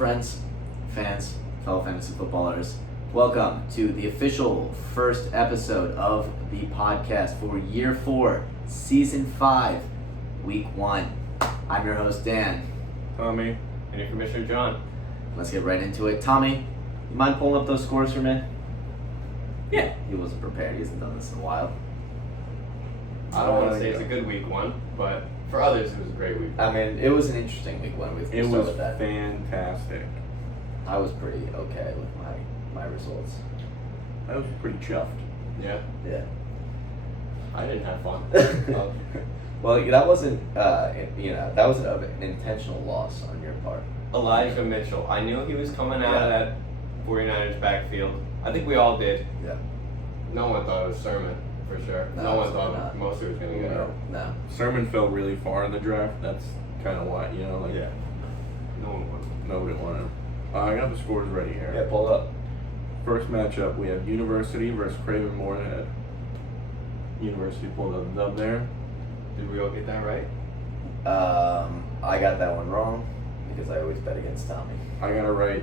Friends, fans, fellow fantasy footballers, welcome to the official first episode of the podcast for Year 4, Season 5, Week 1. I'm your host, Dan. Tommy. And your Commissioner, John. Let's get right into it. Tommy, you mind pulling up those scores for me? Yeah. He wasn't prepared. He hasn't done this in a while. I don't want to say it's a good Week 1, but for others, it was a great Week 1. I mean, it was an interesting Week 1. It was fantastic. I was pretty okay with my results. I was pretty chuffed. Yeah. Yeah. I didn't have fun. Well, that wasn't, that wasn't an intentional loss on your part. Elijah Mitchell. I knew he was coming out of that 49ers backfield. I think we all did. Yeah. No one thought it was Sermon, for sure. No one thought Moser was going to get hurt. No. Sermon fell really far in the draft. That's kind of why, Yeah. No one wanted him. Nobody wanted him. I got the scores ready here. Yeah, pull up. First matchup, we have University versus Craven Moorhead. University pulled up the dub there. Did we all get that right? I got that one wrong because I always bet against Tommy. I got it right.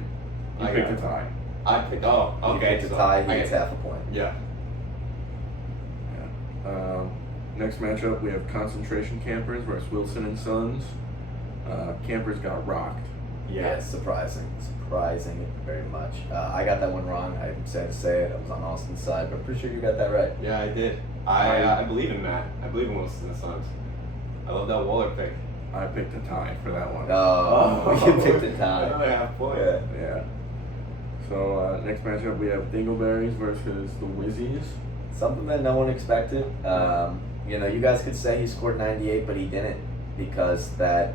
You picked a tie. I picked, okay. You picked a tie, he gets half a point. Yeah. Next matchup, we have Concentration Campers versus Wilson and Sons. Campers got rocked. Yeah, surprising very much. I got that one wrong. I'm sad to say it. I was on Austin's side, but I'm pretty sure you got that right. Yeah, I did. I believe in Matt. I believe in Wilson and Sons. I love that Waller pick. I picked a tie for that one. We picked a tie. Another half point. Yeah. So next matchup, we have Dingleberries versus the Wizzies. Something that no one expected. You guys could say he scored 98, but he didn't because that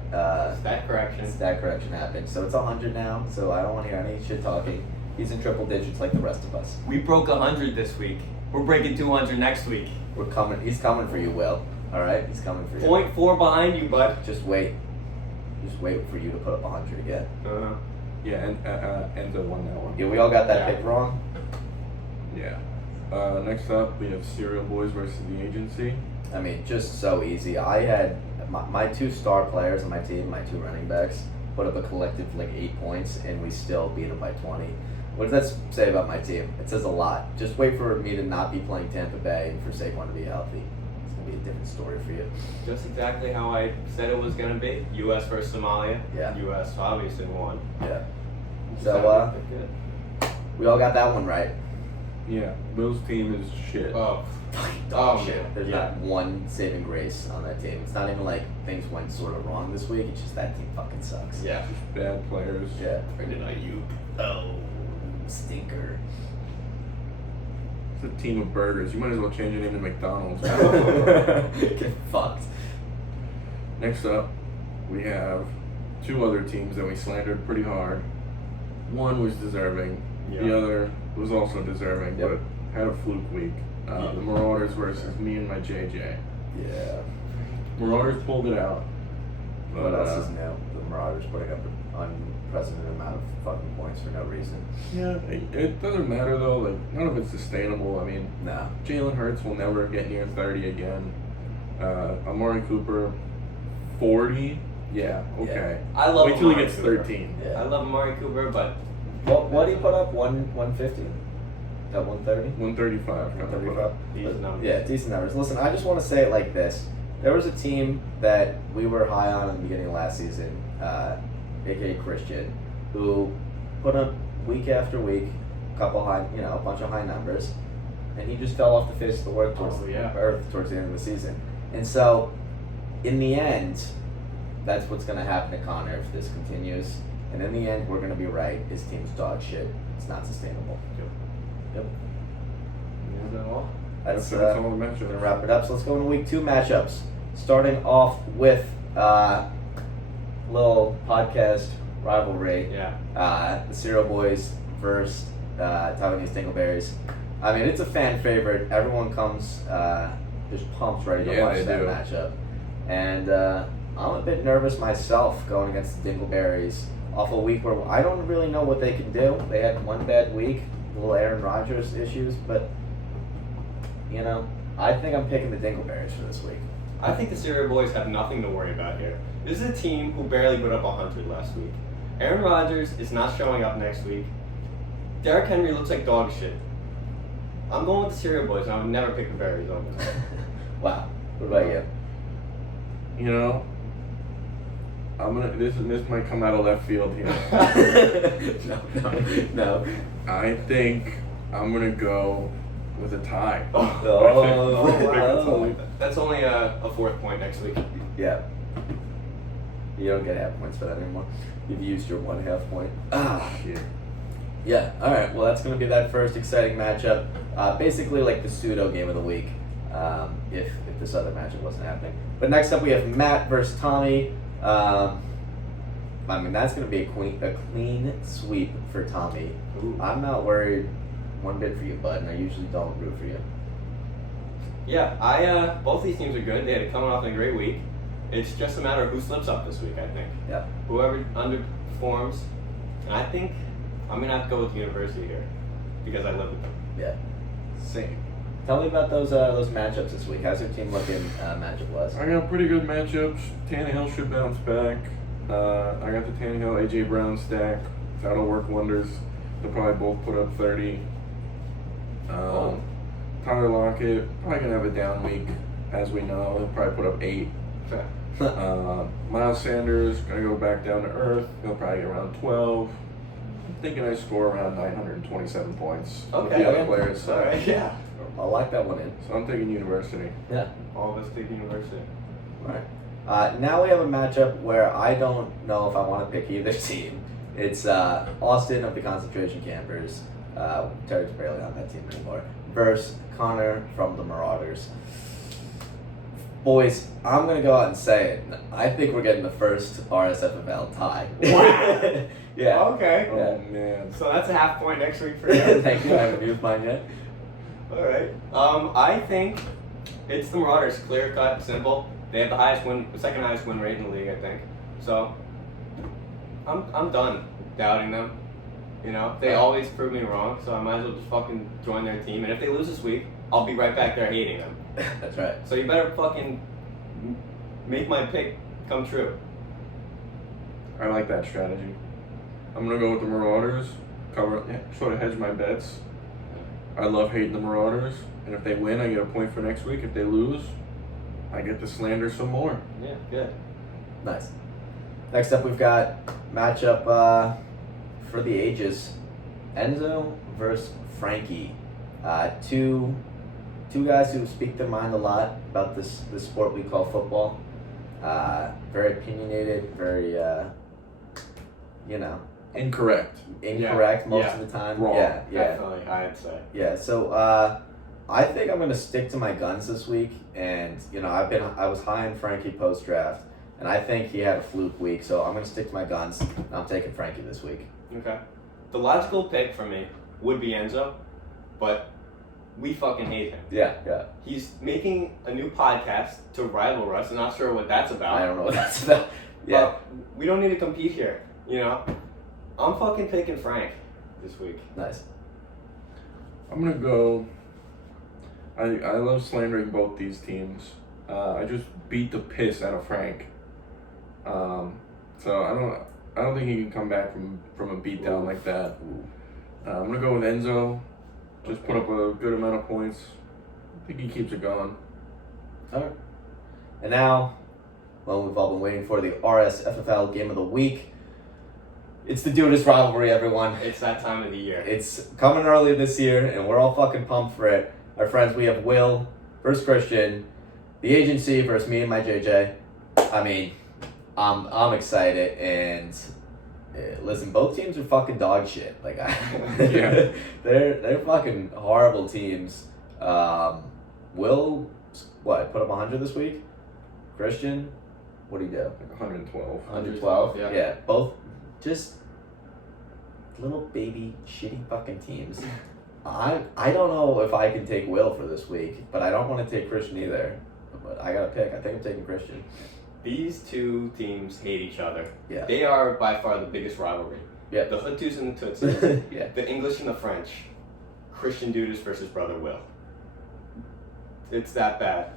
stat correction happened. So it's 100 now. So I don't want to hear any shit talking. He's in triple digits like the rest of us. We broke 100 this week. We're breaking 200 next week. We're coming. He's coming for you, Will. All right, he's coming for you. 0.4 behind you, bud. Just wait for you to put up 100 again. Yeah, and Enzo won that one. Yeah, we all got that pick wrong. Yeah. Next up, we have Serial Boys versus the Agency. I mean, just so easy. I had my two star players on my team, my two running backs, put up a collective 8 points, and we still beat them by 20. What does that say about my team? It says a lot. Just wait for me to not be playing Tampa Bay and for Saquon to be healthy. It's going to be a different story for you. Just exactly how I said it was going to be. U.S. versus Somalia. Yeah. U.S. obviously won. Yeah. So, we all got that one right. Yeah. Bill's team is shit. Dog shit. There's not one saving grace on that team. It's not even like things went sort of wrong this week. It's just that team fucking sucks. Yeah. Just bad players. Yeah. Brandon Ayuk. Oh, stinker. It's a team of burgers. You might as well change your name to McDonald's. Get fucked. Next up, we have two other teams that we slandered pretty hard. One was deserving. Yeah. The other was also deserving, Yep. but had a fluke week. The Marauders versus me and my JJ. Yeah. Marauders pulled it out. But, What else is new? The Marauders putting up an unprecedented amount of fucking points for no reason. Yeah, it doesn't matter though. Like none of it's sustainable. I mean, No. Jalen Hurts will never get near 30 again. Amari Cooper, 40. Yeah, okay. I love Wait till he Amari gets Cooper. 13. Yeah. I love Amari Cooper, but What did he put up? 150? At 130? 135. 135? these numbers. Yeah, decent numbers. Listen, I just want to say it like this. There was a team that we were high on in the beginning of last season, aka Christian, who put up week after week a bunch of high numbers, and he just fell off the face of the earth towards the end of the season. And so, in the end, that's what's going to happen to Connor if this continues. And in the end, we're going to be right. His team's dog shit. It's not sustainable. Yep. Is that all? That's all the going to matchups. wrap it up. So let's go into week 2 matchups. Starting off with little podcast rivalry. Yeah. The Serial Boys versus Taiwanese Dingleberries. I mean, it's a fan favorite. Everyone comes just pumped ready to watch that matchup. And I'm a bit nervous myself going against the Dingleberries off a week where I don't really know what they can do. They had one bad week, little Aaron Rodgers issues, but I think I'm picking the Dingleberries for this week. I think the Serial Boys have nothing to worry about here. This is a team who barely put up 100 last week. Aaron Rodgers is not showing up next week. Derrick Henry looks like dog shit. I'm going with the cereal boys, and I would never pick the Bears on this. Wow. What about you? You know, I'm gonna. This might come out of left field here. No. I think I'm gonna go with a tie. Oh. That's only a 4th point next week. Yeah. You don't get half points for that anymore. You've used your 1/2 point. Shit. Yeah, alright. Well, that's going to be that first exciting matchup. Basically like the pseudo game of the week, if this other matchup wasn't happening. But next up we have Matt versus Tommy. I mean, that's going to be a clean sweep for Tommy. Ooh. I'm not worried one bit for you, bud, and I usually don't root for you. Yeah, both these teams are good. They had coming off a great week. It's just a matter of who slips up this week, I think. Yeah. Whoever underperforms, and I think I'm gonna have to go with the University here because I live with them. Yeah. Same. Tell me about those matchups this week. How's your team looking matchup-wise? I got pretty good matchups. Tannehill should bounce back. I got the Tannehill AJ Brown stack. That'll work wonders. They'll probably both put up 30. Tyler Lockett probably gonna have a down week, as we know. He'll probably put up 8. Okay. Miles Sanders gonna go back down to earth. He'll probably get around 12. I'm thinking I score around 927 points. Okay. With the other players. All right. Yeah. I'll lock that one in. So I'm taking University. Yeah. All of us take University. All right. Now we have a matchup where I don't know if I want to pick either team. It's Austin of the Concentration Campers. Tarek's barely on that team anymore. Versus Connor from the Marauders. Boys, I'm going to go out and say it. I think we're getting the first Rsffl tie. Wow. Yeah. Okay. Oh, man. So that's a half point next week for you. Thank you. I haven't used mine yet. All right. I think it's the Marauders. Clear cut, simple. They have the second highest win rate in the league, I think. So I'm done doubting them. You know, they always prove me wrong, so I might as well just fucking join their team. And if they lose this week, I'll be right back there hating them. That's right. So you better fucking make my pick come true. I like that strategy. I'm gonna go with the Marauders. Sort of hedge my bets. I love hating the Marauders, and if they win, I get a point for next week. If they lose, I get to slander some more. Yeah, good. Nice. Next up, we've got matchup for the ages: Enzo versus Frankie. Two guys who speak their mind a lot about this sport we call football. Very opinionated, very Incorrect. incorrect most Yeah. of the time. Wrong. Yeah. Definitely, I'd say. Yeah, so I think I'm gonna stick to my guns this week, and I was high on Frankie post draft, and I think he had a fluke week, so I'm gonna stick to my guns. And I'm taking Frankie this week. Okay. The logical pick for me would be Enzo, but we fucking hate him. Yeah. He's making a new podcast to rival us. I'm not sure what that's about. I don't know what that's about. Yeah, But we don't need to compete here, you know? I'm fucking picking Frank this week. nice. I'm gonna go. I love slandering both these teams. I just beat the piss out of Frank. So I don't think he can come back from a beatdown like that. I'm gonna go with Enzo. Just put up a good amount of points. I think he keeps it going. All right. And now, well, we've all been waiting for the Rsffl game of the week. It's the Dude's rivalry, everyone. It's that time of the year. It's coming early this year, and we're all fucking pumped for it. Our friends, we have Will versus Christian, the agency versus me and my JJ. I mean, I'm excited, and listen, both teams are fucking dog shit. Like, Yeah. they're fucking horrible teams. Will, put up 100 this week? Christian, what do you do? 112. 112? Yeah. Yeah, both just little baby shitty fucking teams. I don't know if I can take Will for this week, but I don't want to take Christian either. But I gotta pick. I think I'm taking Christian. These two teams hate each other. Yeah. They are by far the biggest rivalry. Yeah. The Hutus and the Tutsis. Yeah. The English and the French. Christian Dudas versus Brother Will. It's that bad.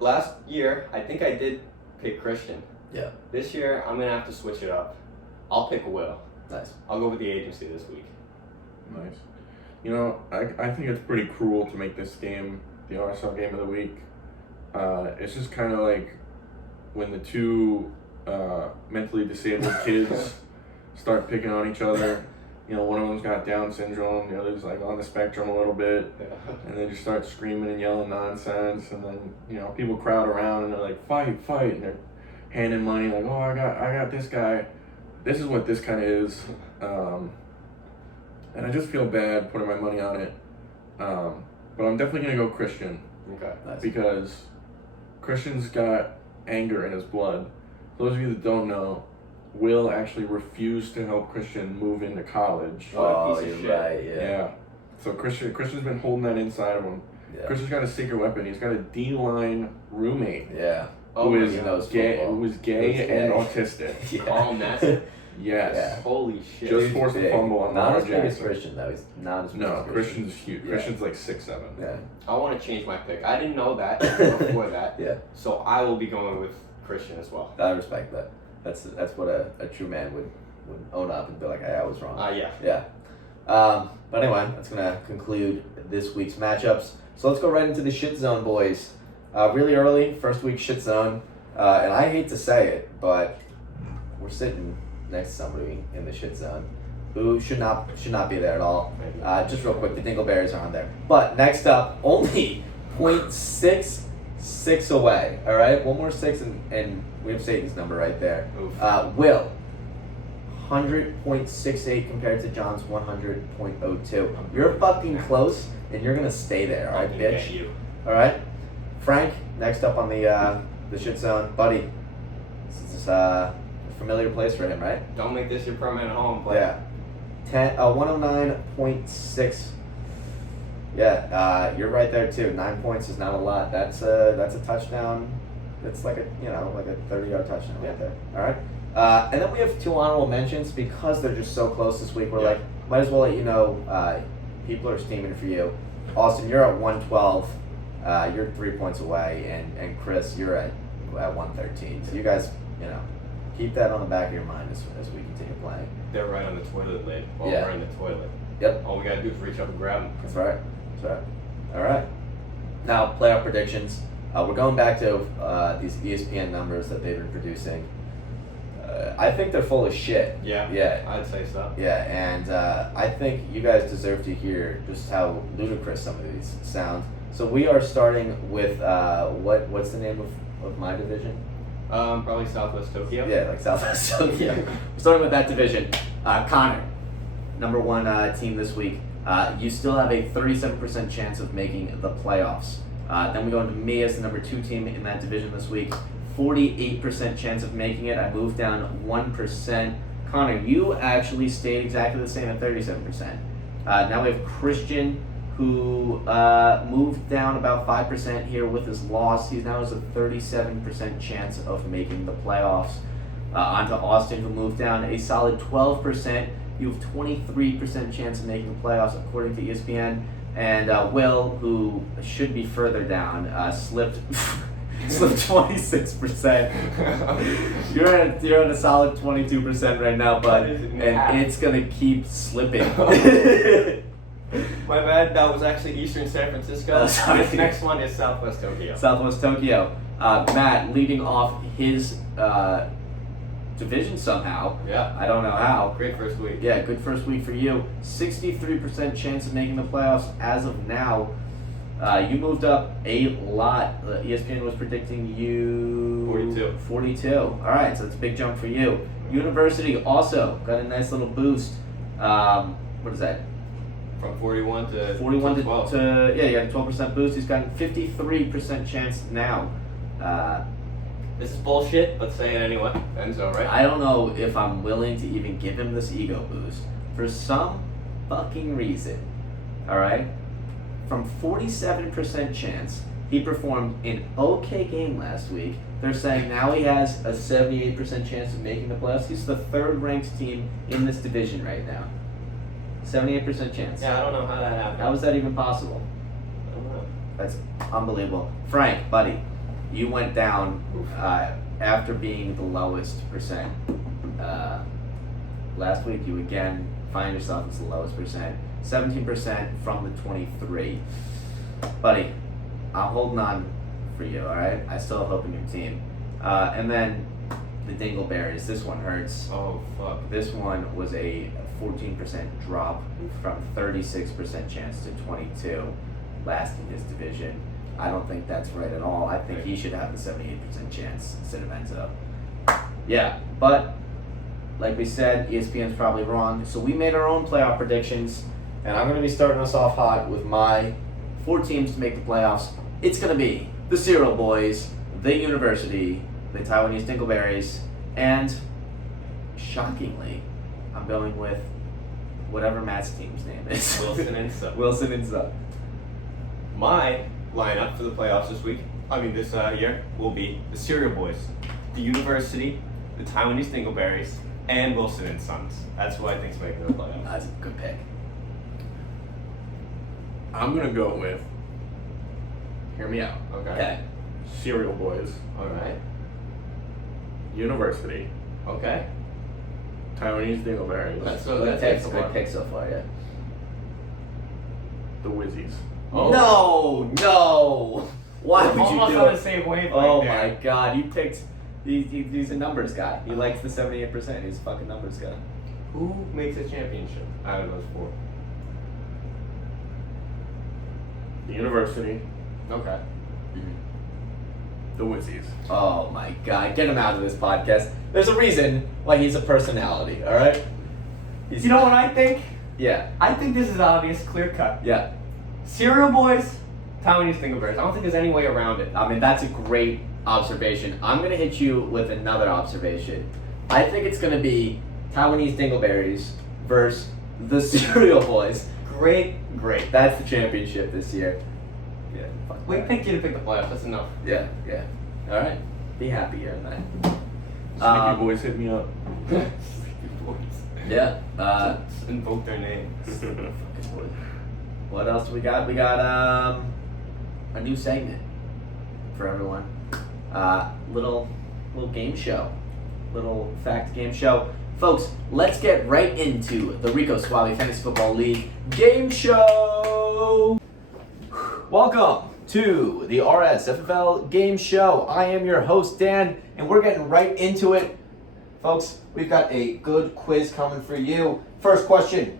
Last year, I think I did pick Christian. Yeah. This year, I'm going to have to switch it up. I'll pick Will. Nice. I'll go with the agency this week. Nice. You know, I think it's pretty cruel to make this game the Rsffl game of the week. It's just kind of like when the two mentally disabled kids start picking on each other. You know, one of them's got Down syndrome, the other's like on the spectrum a little bit, and they just start screaming and yelling nonsense, and then, you know, people crowd around and they're like, fight, and they're handing money like, oh, I got this guy. This is what this kind of is, and I just feel bad putting my money on it, but I'm definitely gonna go Christian. Okay. Nice. Because Christian's got anger in his blood. Those of you that don't know, Will actually refused to help Christian move into college. What a Oh, piece of you're shit. right. Yeah. So Christian's been holding that inside of him. Yeah. Christian's got a secret weapon. He's got a D-line roommate Yeah. Oh, who my is God. knows gay, football. who is gay Who's and gay. autistic. Yeah. All massive. Yes. Yeah. Holy shit. Just forced a Big. fumble on Not Lamar as big as Jackson. Christian though. He's not as big No, as Christian's huge. Yeah. Christian's like 6'7". Yeah. I want to change my pick. I didn't know that before that. Yeah. So I will be going with Christian as well. I respect that. That's what a true man would own up and be like, hey, I was wrong. Yeah. Yeah. But anyway, that's gonna conclude this week's matchups. So let's go right into the shit zone, boys. Really early, first week shit zone, and I hate to say it, but we're sitting next to somebody in the shit zone who should not be there at all. Just real quick, the Dingleberries are on there. But next up, only 0.66 away. All right, one more six, and we have Satan's number right there. Oof. Will. 100.68 compared to John's 100.02. You're fucking close, and you're gonna stay there, all right, I'm gonna bitch. get you. All right, Frank. Next up on the shit zone, buddy. This is a familiar place for him, right? Don't make this your permanent home, but Yeah. 109.6. Yeah, you're right there too. 9 points is not a lot. That's a touchdown. It's like a 30-yard touchdown right there. All right. And then we have two honorable mentions because they're just so close this week. We're like, might as well let you know, people are steaming for you. Austin, you're at 112. You're 3 points away, and Chris, you're at 113. So you guys, keep that on the back of your mind as we continue playing. they're right on the toilet lid while Yeah. we're in the toilet. Yep. All we gotta do is reach up and grab them. That's right. All right. Now, playoff predictions. We're going back to these ESPN numbers that they've been producing. I think they're full of shit. Yeah. Yeah. I'd say so. Yeah, and I think you guys deserve to hear just how ludicrous some of these sound. So we are starting with what's the name of my division? Probably Southwest Tokyo. Yeah, like Southwest Tokyo. We're starting with that division. Connor, number one team this week. You still have a 37% chance of making the playoffs. Then we go into me as the number 2 team in that division this week. 48% chance of making it. I moved down 1%. Connor, you actually stayed exactly the same at 37%. Now we have Christian, who moved down about 5% here with his loss. He now has a 37% chance of making the playoffs. On to Austin, who moved down a solid 12%. You have 23% chance of making the playoffs according to ESPN. And Will, who should be further down, slipped 26%. You're at a solid 22% right now, bud, and it's gonna keep slipping. My bad, that was actually Eastern San Francisco. Oh, sorry. This next one is Southwest Tokyo. Southwest Tokyo. Matt leading off his division somehow. Yeah. I don't know how. Great first week. Yeah, good first week for you. 63% chance of making the playoffs as of now. You moved up a lot. ESPN was predicting you 42. All right, so it's a big jump for you. University also got a nice little boost. What is that? From 41 to 41 12. to yeah, you got a 12% boost. He's got a 53% chance now. This is bullshit, but say it anyway. Enzo, right? I don't know if I'm willing to even give him this ego boost for some fucking reason. All right, from 47% chance, he performed an okay game last week. They're saying now he has a 78% chance of making the playoffs. He's the 3rd ranked team in this division right now. 78% chance. Yeah, I don't know how that happened. How is that even possible? I don't know. That's unbelievable. Frank, buddy, you went down after being the lowest percent last week you again find yourself as the lowest percent. 17% from the 23. Buddy, I'm holding on for you, alright? I still have hope in your team. And then the Dingleberries. This one hurts. Oh, fuck. This one was a 14% drop from 36% chance to 22 last in his division. I don't think that's right at all. I think he should have the 78% chance instead of Enzo. Yeah, but like we said, ESPN's probably wrong. So we made our own playoff predictions, and I'm going to be starting us off hot with my 4 teams to make the playoffs. It's going to be the Cereal Boys, the University, the Taiwanese Dingleberries, and shockingly, I'm going with whatever Matt's team's name is. Wilson and Sub. Wilson and Sub. My lineup for the playoffs this year, will be the Cereal Boys, the University, the Taiwanese Dingleberries, and Wilson and Sons. That's who I think's making the playoffs. That's a good pick. I'm gonna go with. Hear me out. Okay. Cereal Boys, All right. University, Okay. Taiwanese Dingleberries, That's Good pick. Good pick so far, yeah. the Wizzies. Oh. No! Why would you Almost do on it? the same wavelength Oh there. my god, you picked. He's a numbers guy. He likes the 78%. He's a fucking numbers guy. Who makes a championship out of those 4? The University, Okay. the Wizzies. Oh my god, get him out of this podcast. There's a reason why he's a personality, alright? You know what I think? Yeah, I think this is obvious, clear cut. yeah. Cereal Boys, Taiwanese Dingleberries. I don't think there's any way around it. I mean, that's a great observation. I'm going to hit you with another observation. I think it's going to be Taiwanese Dingleberries versus the Cereal Boys. Great. That's the championship this year. Yeah. Fuck We that. picked you to pick the playoffs. That's enough. Yeah. All right. Be happy hearing that. Sleepy Boys hit me up. Boys. Yeah. Just invoke their name. What else do we got? We got a new segment for everyone. Little game show. Little fact game show. Folks, let's get right into the Rico Suave Fantasy Football League game show. Welcome to the Rsffl game show. I am your host, Dan, and we're getting right into it. Folks, we've got a good quiz coming for you. First question.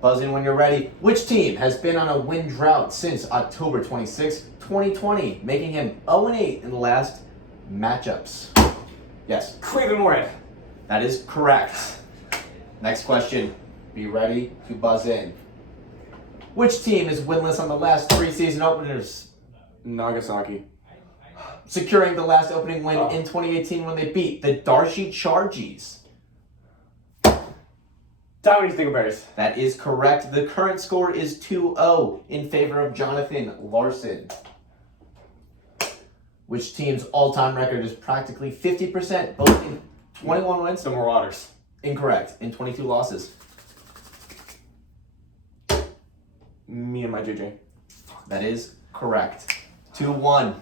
Buzz in when you're ready. Which team has been on a win drought since October 26, 2020, making him 0-8 in the last matchups? Yes, Craven Moorhead. that is correct. Next question. Be ready to buzz in. Which team is winless on the last 3 season openers, Nagasaki. securing the last opening win in 2018 when they beat the Darcy Chargies? Taiwanese Dingleberries. That is correct. The current score is 2-0 in favor of Jonathan Larson. Which team's all-time record is practically 50%, both in 21 wins? The Marauders. Incorrect. In 22 losses. Me and my JJ. That is correct. 2-1.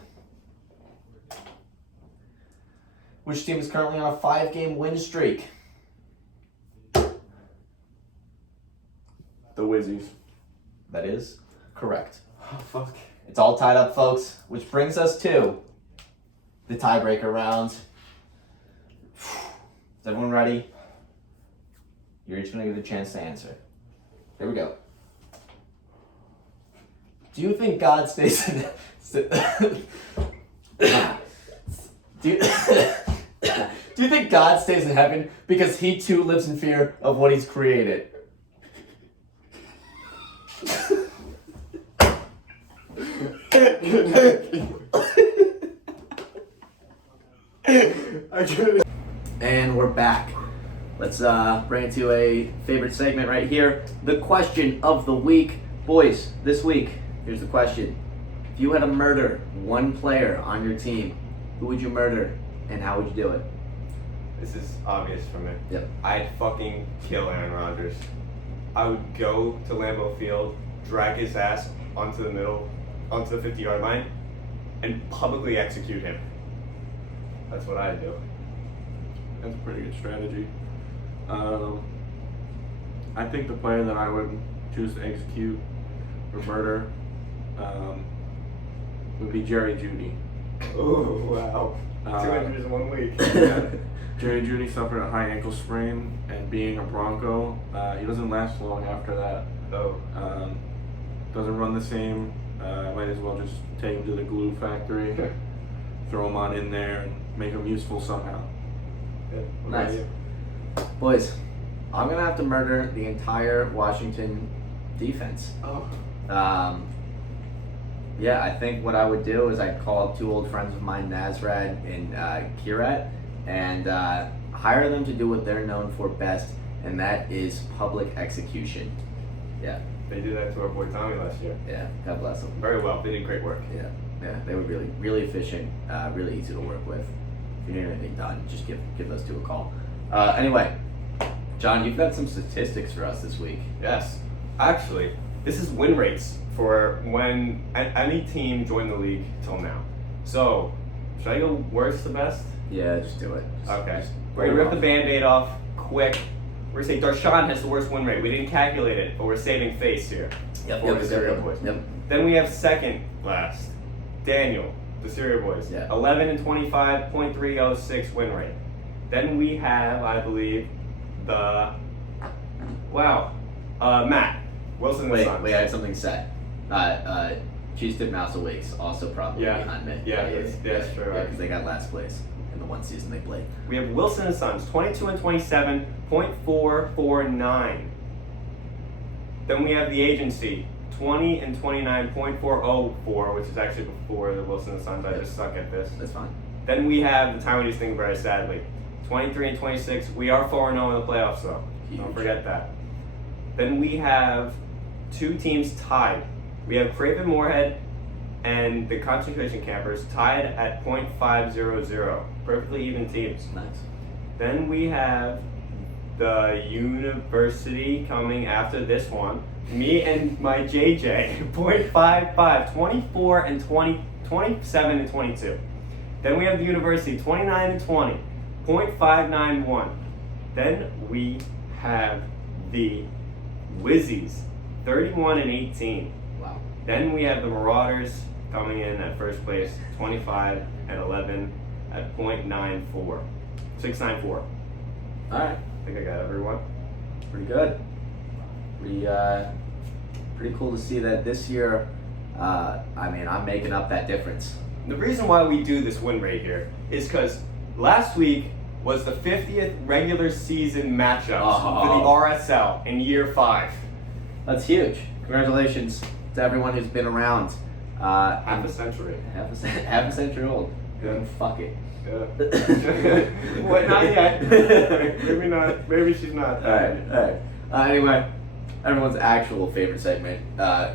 Which team is currently on a 5-game win streak? The Wizzies. That is correct. Oh, fuck. It's all tied up, folks, which brings us to the tiebreaker round. Is everyone ready? You're each going to get a chance to answer. Here we go. Do you think God stays in... do you think God stays in heaven because he too lives in fear of what he's created? And we're back. Let's bring it to a favorite segment right here. The question of the week. Boys, this week, here's the question. If you had to murder one player on your team, who would you murder and how would you do it? This is obvious for me. Yep. I'd fucking kill Aaron Rodgers. I would go to Lambeau Field, drag his ass onto the 50-yard line, and publicly execute him. That's what I'd do. That's a pretty good strategy. I think the player that I would choose to execute or murder would be Jerry Jeudy. Oh, wow. 2 injuries in 1 week. Yeah. Jerry Jeudy suffered a high ankle sprain, and being a Bronco, he doesn't last long after that. Oh. Doesn't run the same. Might as well just take him to the glue factory, throw him on in there, and make him useful somehow. Good. What Nice. about you? Boys, I'm going to have to murder the entire Washington defense. Oh. Yeah, I think what I would do is I'd call up 2 old friends of mine, Nazrad and Kirat, and hire them to do what they're known for best, and that is public execution. Yeah, They did that to our boy Tommy last year. yeah, God bless them. Very well. They did great work. Yeah, they were really, really efficient, really easy to work with. If you need anything done, just give those 2 a call. Anyway, John, you've got some statistics for us this week. Yes. Actually, this is win rates for when any team joined the league till now. So, should I go worst to best? Yeah, just do it. Okay. Just We're going to rip the off. Band-Aid off quick. We're going to say Darshan has the worst win rate. We didn't calculate it, but we're saving face here. For the Cereal Boys. Yep. Then we have second last, Daniel, the Cereal Boys. Yeah. 11 and 25.306 win rate. Then we have, I believe, Matt, Wilson and Wait, Sons. I had something set. Cheese Dip Mouse Awakes also probably Yeah. behind me. Yeah, that's true. Yeah, because they got last place in the one season they played. We have Wilson and Sons, 22 and 27.449. Then we have the agency, 20 and 29.404, which is actually before the Wilson and Sons. I just suck at this. That's fine. Then we have the time we just think very sadly, 23 and 26. We are 4-0 in the playoffs, though. Huge. Don't forget that. Then we have 2 teams tied. We have Craven Moorhead and the Concentration Campers tied at .500. Perfectly even teams. Nice. Then we have the University coming after this one. Me and my JJ, .55, 24 and 20, 27 and 22. Then we have the University, 29 and 20, .591. Then we have the Wizzies, 31 and 18. Wow. Then we have the Marauders coming in at first place, 25 and 11 at .94, 694. All right. I think I got everyone. Pretty good. Pretty cool to see that this year. I'm making up that difference. The reason why we do this win rate here is because last week was the 50th regular season matchups for the RSL in year 5. That's huge. Congratulations to everyone who's been around. Half a century. Half a century old. Yeah. Fuck it. Yeah. What? Not yet. Maybe not. Maybe she's not. All right. Anyway, everyone's actual favorite segment,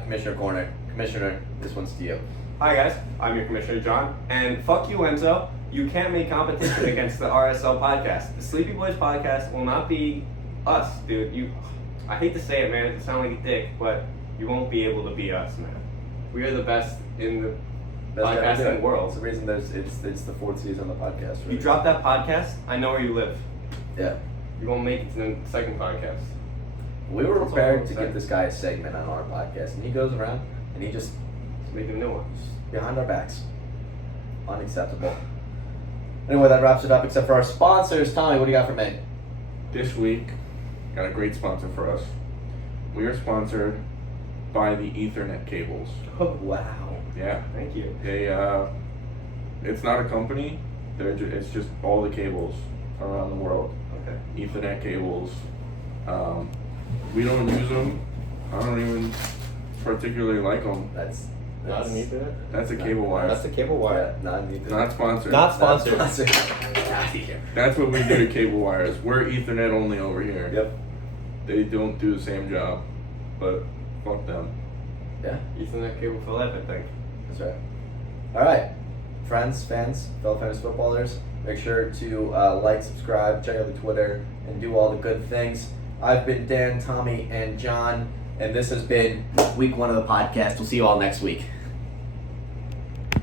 Commissioner Corner. Commissioner, this one's to you. Hi guys, I'm your Commissioner John, and fuck you Enzo, you can't make competition against the RSL podcast. The Sleepy Boys podcast will not be us, dude. I hate to say it, man, it sounds like a dick, but you won't be able to be us, man. We are the best in the podcasting world. It's the reason it's the 4th season of the podcast. Right? You drop that podcast, I know where you live. Yeah. You won't make it to the second podcast. We were That's all prepared I'm to saying. give this guy a segment on our podcast, and he goes around and he just Make a new one. behind our backs. Unacceptable. Anyway, that wraps it up except for our sponsors. Tommy, what do you got for me? This week, got a great sponsor for us. We are sponsored by the Ethernet cables. Oh, Wow. yeah, thank you. They, it's not a company. It's just all the cables around the world. Okay. Ethernet cables. We don't use them. I don't even particularly like them. That's Not an Ethernet? That's a cable wire. That's the cable wire. Yeah, not neither. Not sponsored. Not sponsored. Not sponsored. Get out of here. That's what we do to cable wires. We're Ethernet only over here. Yep. They don't do the same job, but fuck them. Yeah, Ethernet cable for life, I think. that's right. All right, friends, fans, fellow fantasy footballers, make sure to like, subscribe, check out the Twitter, and do all the good things. I've been Dan, Tommy, and John, and this has been week 1 of the podcast. We'll see you all next week.